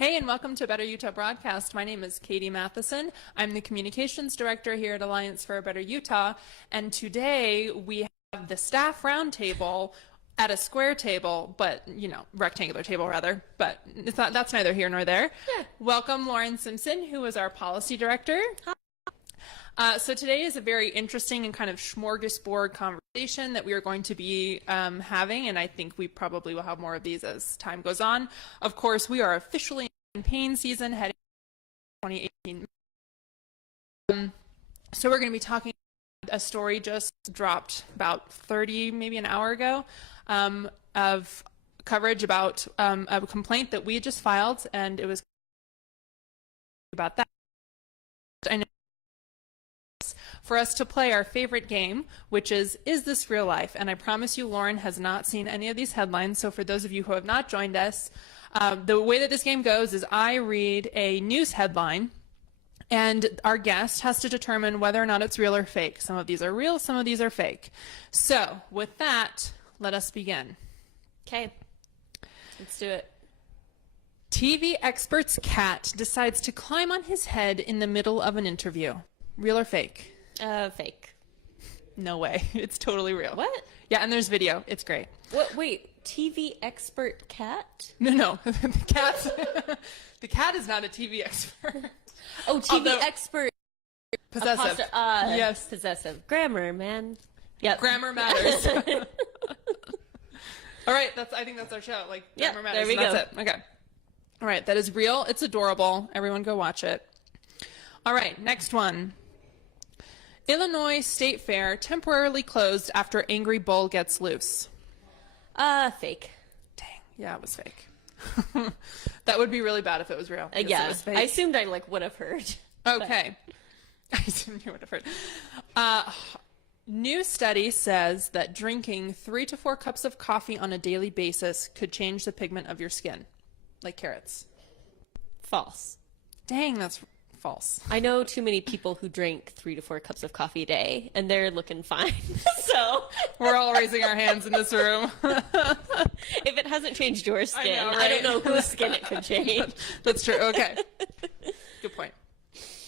Hey, and welcome to Better Utah Broadcast. My name is Katie Matheson. I'm the Communications Director here at Alliance for a Better Utah. And today we have the staff roundtable at a square table, but, rectangular table rather, but that's neither here nor there. Yeah. Welcome Lauren Simpson, who is our Policy Director. So today is a very interesting and kind of smorgasbord conversation that we are going to be having, and I think we probably will have more of these as time goes on. Of course, we are officially in campaign season heading into 2018. So we're going to be talking about a story just dropped about 30, maybe an hour ago, of coverage about a complaint that we had just filed, and it was about that. I know for us to play our favorite game, which is this real life? And I promise you, Lauren has not seen any of these headlines. So for those of you who have not joined us, the way that this game goes is I read a news headline, and our guest has to determine whether or not it's real or fake. Some of these are real, some of these are fake. So with that, let us begin. Okay, let's do it. TV expert's cat decides to climb on his head in the middle of an interview. Real or fake? Fake. No way. It's totally real. What? Yeah, and there's video. It's great. What? Wait, TV expert cat? No. The cat is not a TV expert. Oh, TV expert. Possessive. Yes. Possessive. Grammar, man. Yeah. Grammar matters. All right. I think that's our show. Grammar matters. There we go. That's it. Okay. All right. That is real. It's adorable. Everyone go watch it. All right. Next one. Illinois State Fair temporarily closed after angry bull gets loose. Fake. Dang. Yeah, it was fake. That would be really bad if it was real. Yeah. It was fake. I assumed I would have heard. Okay. I assumed you would have heard. New study says that drinking 3 to 4 cups of coffee on a daily basis could change the pigment of your skin, like carrots. False. Dang, that's false. I know too many people who drink 3 to 4 cups of coffee a day, and they're looking fine. So we're all raising our hands in this room. If it hasn't changed your skin, I know, right? I don't know whose skin it could change. That's true. Okay. Good point.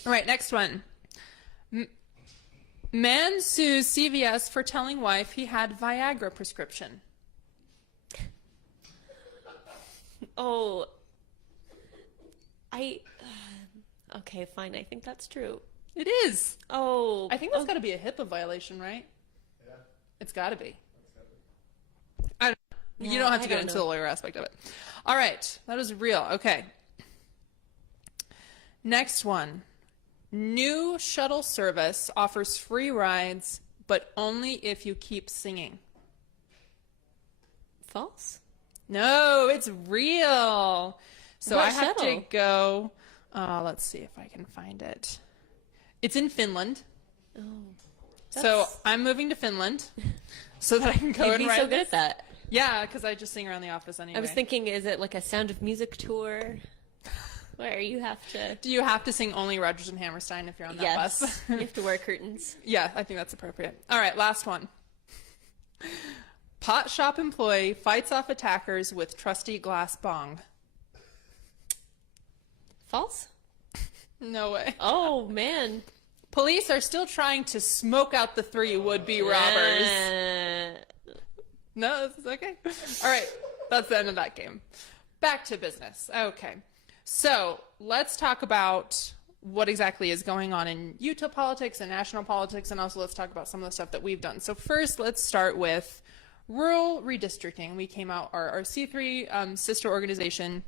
All right, next one. Man sues CVS for telling wife he had Viagra prescription. Oh, okay, fine. I think that's true. It is. Oh. I think that's got to be a HIPAA violation, right? Yeah. It's got to be. I don't know. You don't have to get into the lawyer aspect of it. All right. That is real. Okay. Next one. New shuttle service offers free rides, but only if you keep singing. False? No, it's real. So What I have shuttle? to go. Let's see if I can find it. It's in Finland. Oh. So I'm moving to Finland so that I can go You'd and be ride so good this. at that. Yeah, because I just sing around the office anyway. I was thinking, is it like a Sound of Music tour where you have to... Do you have to sing only Rodgers and Hammerstein if you're on that Yes. bus? You have to wear curtains. Yeah, I think that's appropriate. All right, last one. Pot shop employee fights off attackers with trusty glass bong. False? No way. Oh, man. Police are still trying to smoke out the 3 would-be robbers. No, this is okay. All right, that's the end of that game. Back to business. Okay. So let's talk about what exactly is going on in Utah politics and national politics, and also let's talk about some of the stuff that we've done. So first, let's start with rural redistricting. We came out, our C3 sister organization,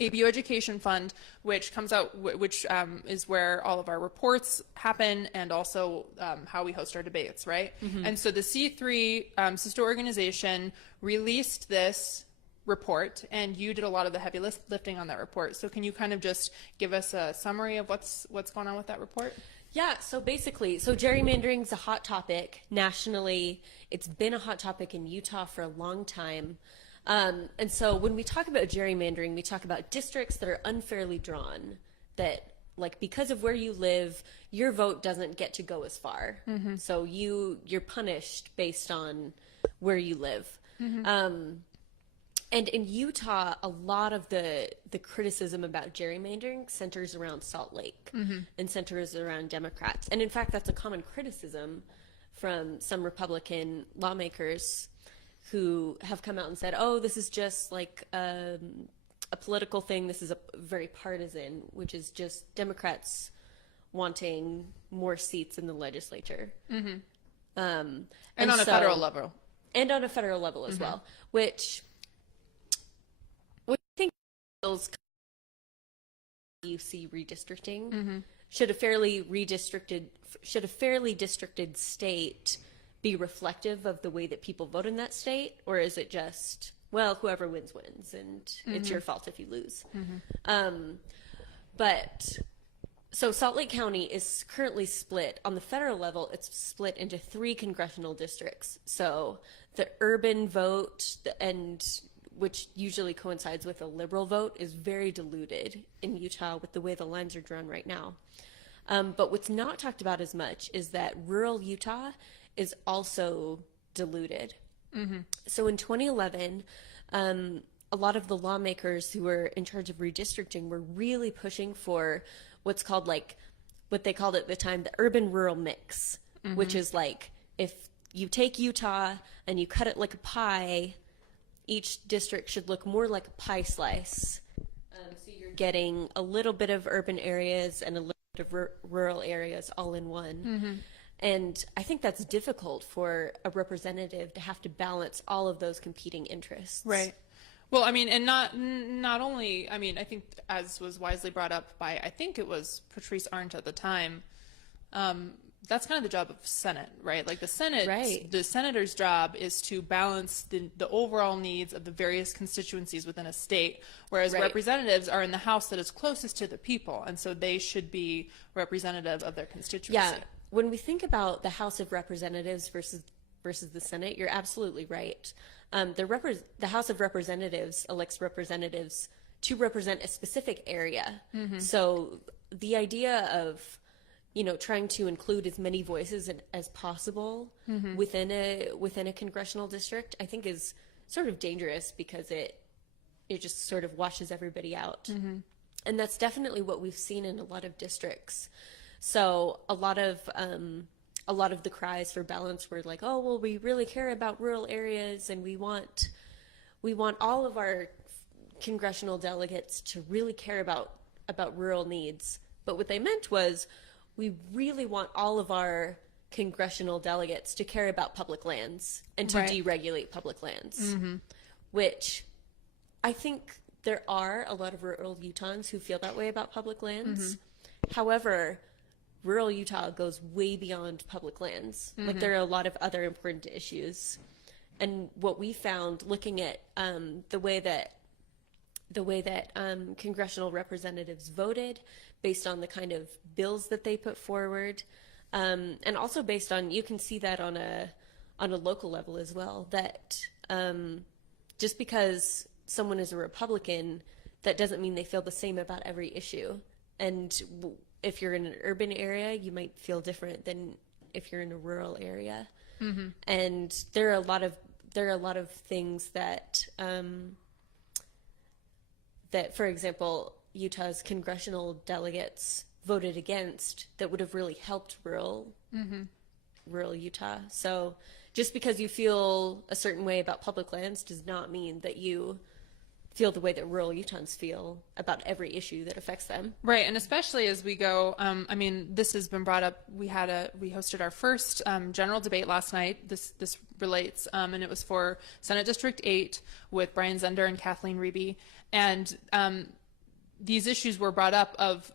ABU Education Fund, which comes out, which is where all of our reports happen, and also how we host our debates, right? Mm-hmm. And so the C3 sister organization released this report, and you did a lot of the heavy lifting on that report. So can you kind of just give us a summary of what's going on with that report? Yeah, so basically, gerrymandering is a hot topic nationally. It's been a hot topic in Utah for a long time. And so when we talk about gerrymandering, we talk about districts that are unfairly drawn, that like because of where you live, your vote doesn't get to go as far. Mm-hmm. So you're punished based on where you live. Mm-hmm. And in Utah, a lot of the criticism about gerrymandering centers around Salt Lake and centers around Democrats. And in fact, that's a common criticism from some Republican lawmakers who have come out and said, oh, this is just like a political thing. This is a very partisan, which is just Democrats wanting more seats in the legislature. And on a federal level. And on a federal level as well, which I think feels you see redistricting. Should a fairly districted state be reflective of the way that people vote in that state, or is it just, well, whoever wins wins, and it's your fault if you lose? But so Salt Lake County is currently split on the federal level. It's split into 3 congressional districts. So the urban vote, and which usually coincides with a liberal vote, is very diluted in Utah with the way the lines are drawn right now. But what's not talked about as much is that rural Utah is also diluted. So in 2011, a lot of the lawmakers who were in charge of redistricting were really pushing for what's called, like, what they called at the time, the urban-rural mix, which is like, if you take Utah and you cut it like a pie, each district should look more like a pie slice. So you're getting a little bit of urban areas and a little bit of rural areas all in one. And I think that's difficult for a representative to have to balance all of those competing interests. Right. Well, I mean, and not only, I mean, I think, as was wisely brought up by, I think it was Patrice Arndt at the time, that's kind of the job of Senate, right? Like the Senate, the senator's job is to balance the overall needs of the various constituencies within a state, whereas representatives are in the house that is closest to the people, and so they should be representative of their constituency. Yeah. When we think about the House of Representatives versus the Senate, you're absolutely right. The House of Representatives elects representatives to represent a specific area. So the idea of, trying to include as many voices as possible within a congressional district, I think is sort of dangerous, because it just sort of washes everybody out. And that's definitely what we've seen in a lot of districts. So a lot of the cries for balance were like, oh, well, we really care about rural areas, and we want all of our congressional delegates to really care about rural needs. But what they meant was, we really want all of our congressional delegates to care about public lands and to deregulate public lands, which I think there are a lot of rural Utahns who feel that way about public lands. However, rural Utah goes way beyond public lands. Like, there are a lot of other important issues. And what we found looking at the way that congressional representatives voted, based on the kind of bills that they put forward, and also based on, you can see that on a local level as well, that just because someone is a Republican, that doesn't mean they feel the same about every issue. And if you're in an urban area, you might feel different than if you're in a rural area. And there are a lot of things that for example, Utah's congressional delegates voted against that would have really helped rural Utah. So just because you feel a certain way about public lands does not mean that you feel the way that rural Utahns feel about every issue that affects them. Right, and especially as we go, I mean, this has been brought up. We hosted our first general debate last night. This relates, and it was for Senate District 8 with Brian Zender and Kathleen Reby. And these issues were brought up of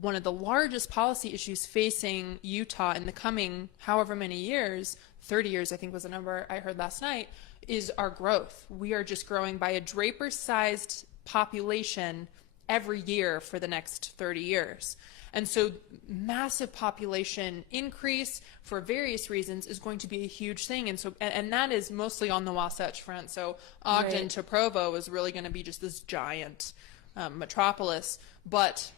one of the largest policy issues facing Utah in the coming however many years, 30 years I think was the number I heard last night, is our growth. We are just growing by a Draper-sized population every year for the next 30 years. And so massive population increase for various reasons is going to be a huge thing. And so, and that is mostly on the Wasatch Front. So Ogden to Provo is really going to be just this giant metropolis. But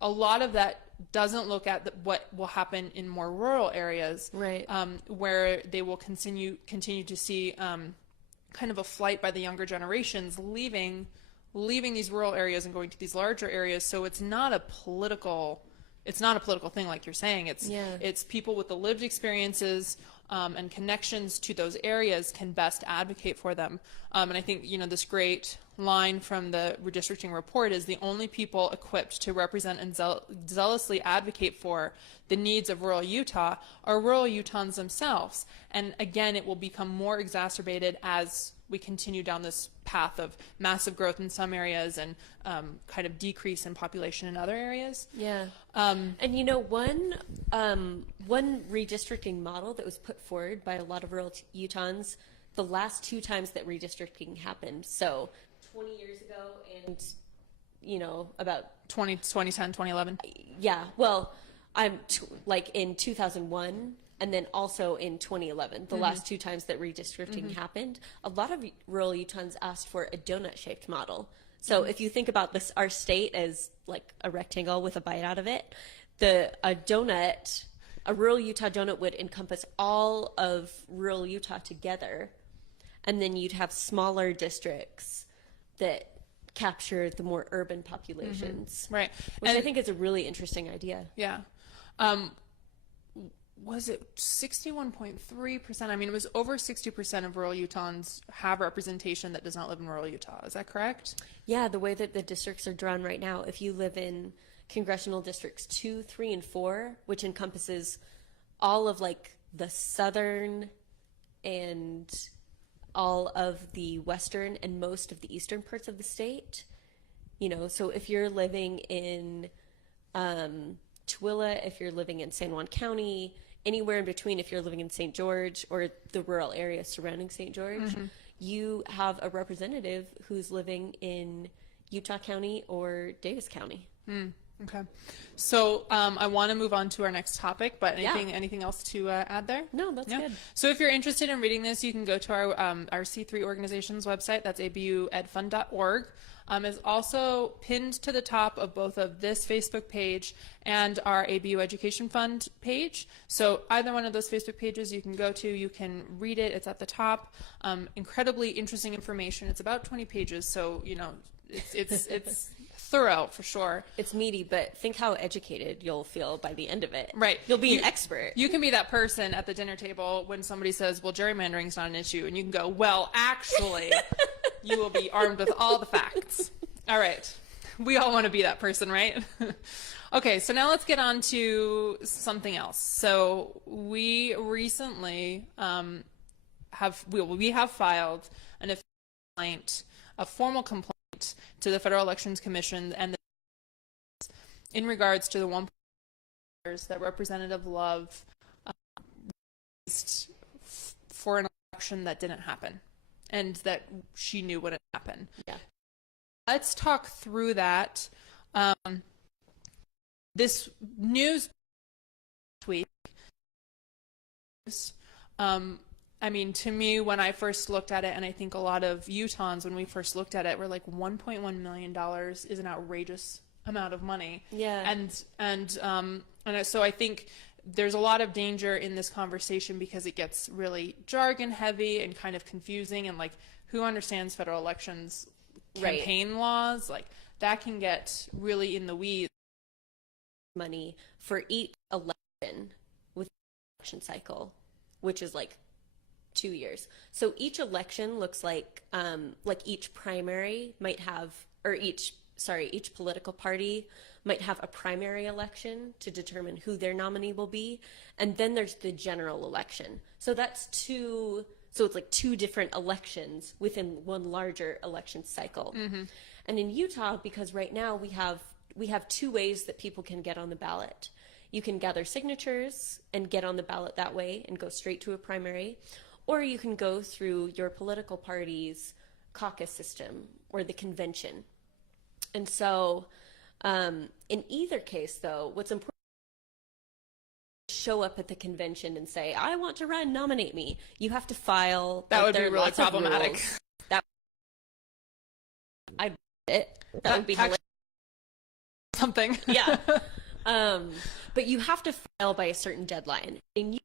a lot of that doesn't look at what will happen in more rural areas, where they will continue to see kind of a flight by the younger generations leaving these rural areas and going to these larger areas. So it's not a political thing, like you're saying. It's people with the lived experiences and connections to those areas can best advocate for them. And I think, this great line from the redistricting report is the only people equipped to represent and zealously advocate for the needs of rural Utah are rural Utahns themselves. And again, it will become more exacerbated as we continue down this path of massive growth in some areas and kind of decrease in population in other areas. Yeah. And one redistricting model that was put forward by a lot of rural Utahns the last 2 times that redistricting happened. So 20 years ago and, about 2010, 2011. Yeah. Well, like in 2001 and then also in 2011, the last 2 times that redistricting happened, a lot of rural Utahns asked for a donut-shaped model. So if you think about this, our state as like a rectangle with a bite out of it, a rural Utah donut would encompass all of rural Utah together, and then you'd have smaller districts that capture the more urban populations. Right. Which I think is a really interesting idea. Yeah. Was it 61.3%? I mean, it was over 60% of rural Utahns have representation that does not live in rural Utah. Is that correct? Yeah, the way that the districts are drawn right now, if you live in congressional districts 2, 3, and 4, which encompasses all of like the southern and all of the western and most of the eastern parts of the state, so if you're living in Tooele, if you're living in San Juan County, anywhere in between, if you're living in St. George or the rural area surrounding St. George, you have a representative who's living in Utah County or Davis County. Okay. So I want to move on to our next topic, but anything else to add there? No, that's good. So if you're interested in reading this, you can go to our C3 organization's website. That's abuedfund.org. Is also pinned to the top of both of this Facebook page and our ABU Education Fund page. So either one of those Facebook pages you can go to, you can read it. It's at the top. Incredibly interesting information. It's about 20 pages, so it's thorough for sure. It's meaty, but think how educated you'll feel by the end of it. Right. You'll be an expert. You can be that person at the dinner table when somebody says, well, gerrymandering is not an issue, and you can go, well, actually, you will be armed with all the facts. All right. We all want to be that person, right? Okay, so now let's get on to something else. So we recently have filed a formal complaint to the Federal Elections Commission and in regards to the $1 that Representative Love raised for an election that didn't happen and that she knew wouldn't happen. Yeah. Let's talk through that. This news tweet, I mean, to me, when I first looked at it, and I think a lot of Utahns, when we first looked at it, were like, $1.1 million is an outrageous amount of money. Yeah. And so I think there's a lot of danger in this conversation because it gets really jargon heavy and kind of confusing, and like, who understands federal elections campaign laws? Like, that can get really in the weeds. Money for each election with the election cycle, which is like 2 years. So each election looks like each primary might have, or each political party might have a primary election to determine who their nominee will be. And then there's the general election. So it's like 2 different elections within one larger election cycle. Mm-hmm. And in Utah, because right now we have 2 ways that people can get on the ballot. You can gather signatures and get on the ballot that way and go straight to a primary, or you can go through your political party's caucus system or the convention. And so in either case, though, what's important is to show up at the convention and say, I want to run, nominate me. You have to file. That would be really problematic. That would be hilarious. Something. Yeah. But you have to file by a certain deadline. In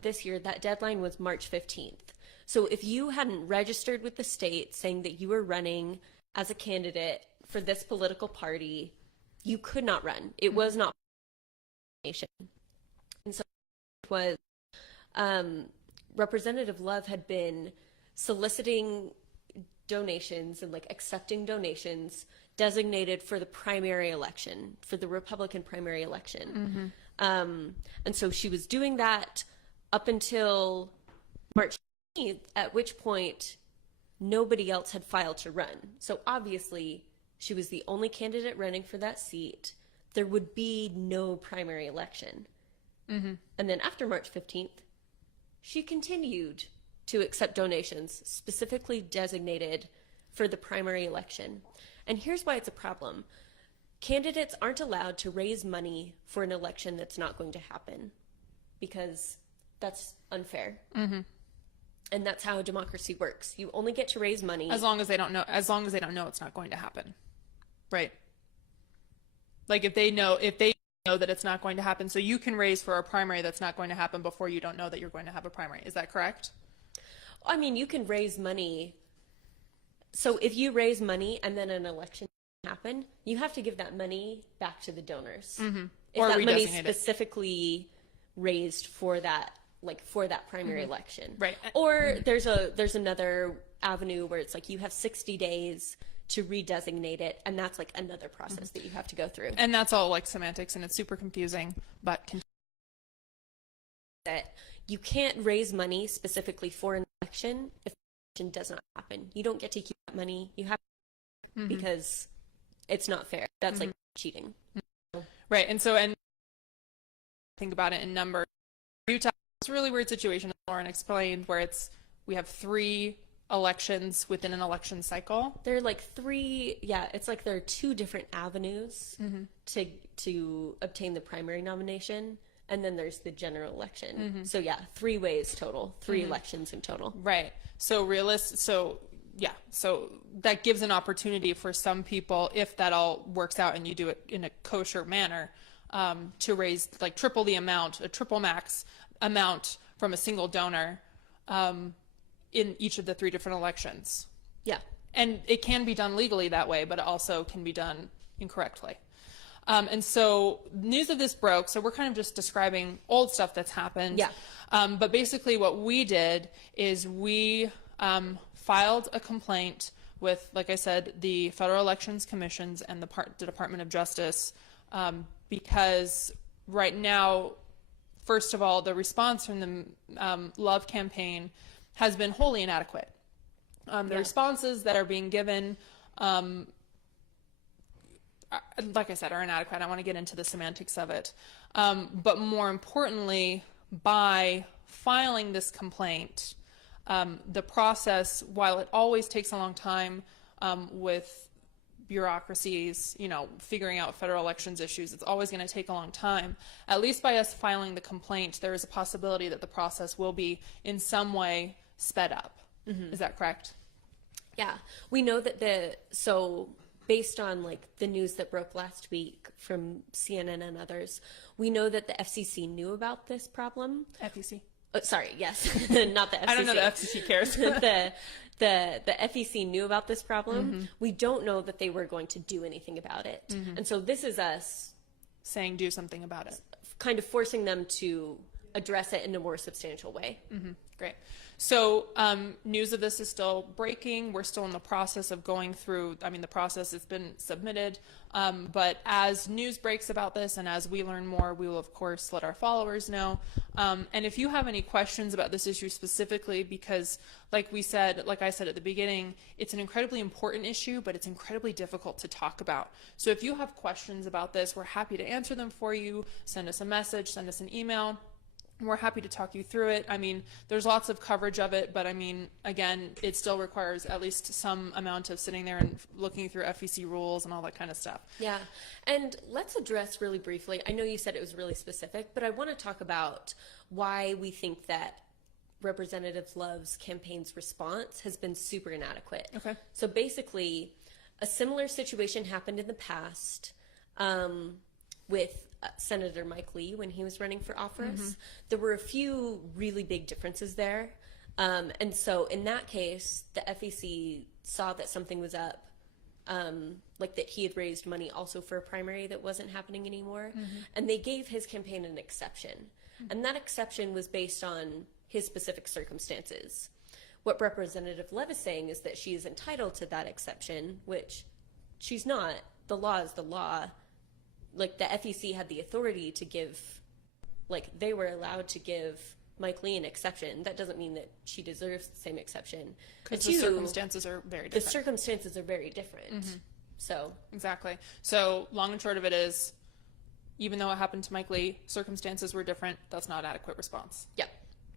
this year, that deadline was March 15th. So if you hadn't registered with the state saying that you were running as a candidate for this political party, you could not run. It was not nation. And so it was Representative Love had been soliciting donations and like accepting donations designated for the primary election, for the Republican primary election. And so she was doing that up until March 15th, at which point nobody else had filed to run. So obviously she was the only candidate running for that seat. There would be no primary election. And then after March 15th, she continued to accept donations specifically designated for the primary election. And here's why it's a problem. Candidates aren't allowed to raise money for an election that's not going to happen, because that's unfair. And that's how democracy works. You only get to raise money as long as they don't know it's not going to happen. Right. Like if they know that it's not going to happen, so you can raise for a primary that's not going to happen before you don't know that you're going to have a primary. Is that correct? I mean, you can raise money. So if you raise money and then an election happen, you have to give that money back to the donors. If Or that money redesignate it. specifically raised for that, like for that primary election. Right. Or there's another avenue where it's like you have 60 days to redesignate it, and that's like another process that you have to go through. And that's all like semantics, and it's super confusing, but That you can't raise money specifically for an election if the election does not happen. You don't get to keep that money. You have to, because it's not fair. That's like cheating. right. And so, and think about it in numbers. Utah, it's a really weird situation, as Lauren explained, where we have 3 elections within an election cycle. There are like 3, it's like there are 2 different avenues to obtain the primary nomination, and then there's the general election. So 3 ways total, 3 elections in total. Right. So so that gives an opportunity for some people, if that all works out and you do it in a kosher manner, to raise like triple the amount, a triple max amount from a single donor, in each of the 3 different elections. Yeah. And it can be done legally that way, but it also can be done incorrectly. And so news of this broke. So we're kind of just describing old stuff that's happened. Yeah. But basically what we did is we filed a complaint with, like I said, the Federal Elections Commissions and the Department of Justice, because right now, first of all, the response from the Love campaign has been wholly inadequate. The responses that are being given, like I said, are inadequate. I don't want to get into the semantics of it. But more importantly, by filing this complaint, the process, while it always takes a long time with bureaucracies, figuring out federal elections issues, it's always going to take a long time. At least by us filing the complaint, there is a possibility that the process will be in some way sped up. Is that correct? Yeah. We know that so based on like the news that broke last week from CNN and others, we know that the FCC knew about this problem. FEC. Sorry, yes, not the FCC. I don't know the FCC cares. the FEC knew about this problem. We don't know that they were going to do anything about it. And so this is us saying do something about it. Kind of forcing them to address it in a more substantial way. Great. So news of this is still breaking. We're still in the process of going through, the process has been submitted, but as news breaks about this and as we learn more, we will of course let our followers know. And if you have any questions about this issue specifically, because like I said at the beginning, it's an incredibly important issue, but it's incredibly difficult to talk about. So if you have questions about this, we're happy to answer them for you. Send us a message, send us an email. We're happy to talk you through it. There's lots of coverage of it, but again, it still requires at least some amount of sitting there and looking through FEC rules and all that kind of stuff. Yeah. And let's address really briefly, I know you said it was really specific, but I want to talk about why we think that Representative Love's campaign's response has been super inadequate. Okay. So basically, a similar situation happened in the past with Senator Mike Lee when he was running for office. There were a few really big differences there. And so in that case, the FEC saw that something was up, like that he had raised money also for a primary that wasn't happening anymore. And they gave his campaign an exception. And that exception was based on his specific circumstances. What Representative Lev is saying is that she is entitled to that exception, which she's not. The law is the law. Like, the FEC had the authority to give, like, they were allowed to give Mike Lee an exception. That doesn't mean that she deserves the same exception. Because the circumstances are very different. The circumstances are very different. So. Exactly. So long and short of it is, even though it happened to Mike Lee, circumstances were different. That's not adequate response. Yeah.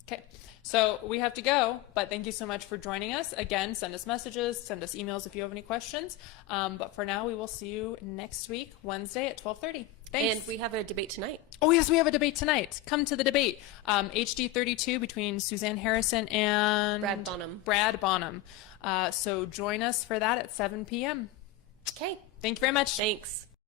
Okay. So we have to go, but thank you so much for joining us. Again, send us messages, send us emails if you have any questions. But for now, we will see you next week, Wednesday at 12:30. Thanks. And we have a debate tonight. Oh, yes, we have a debate tonight. Come to the debate. HD 32 between Suzanne Harrison and Brad Bonham. So join us for that at 7 p.m. Okay. Thank you very much. Thanks.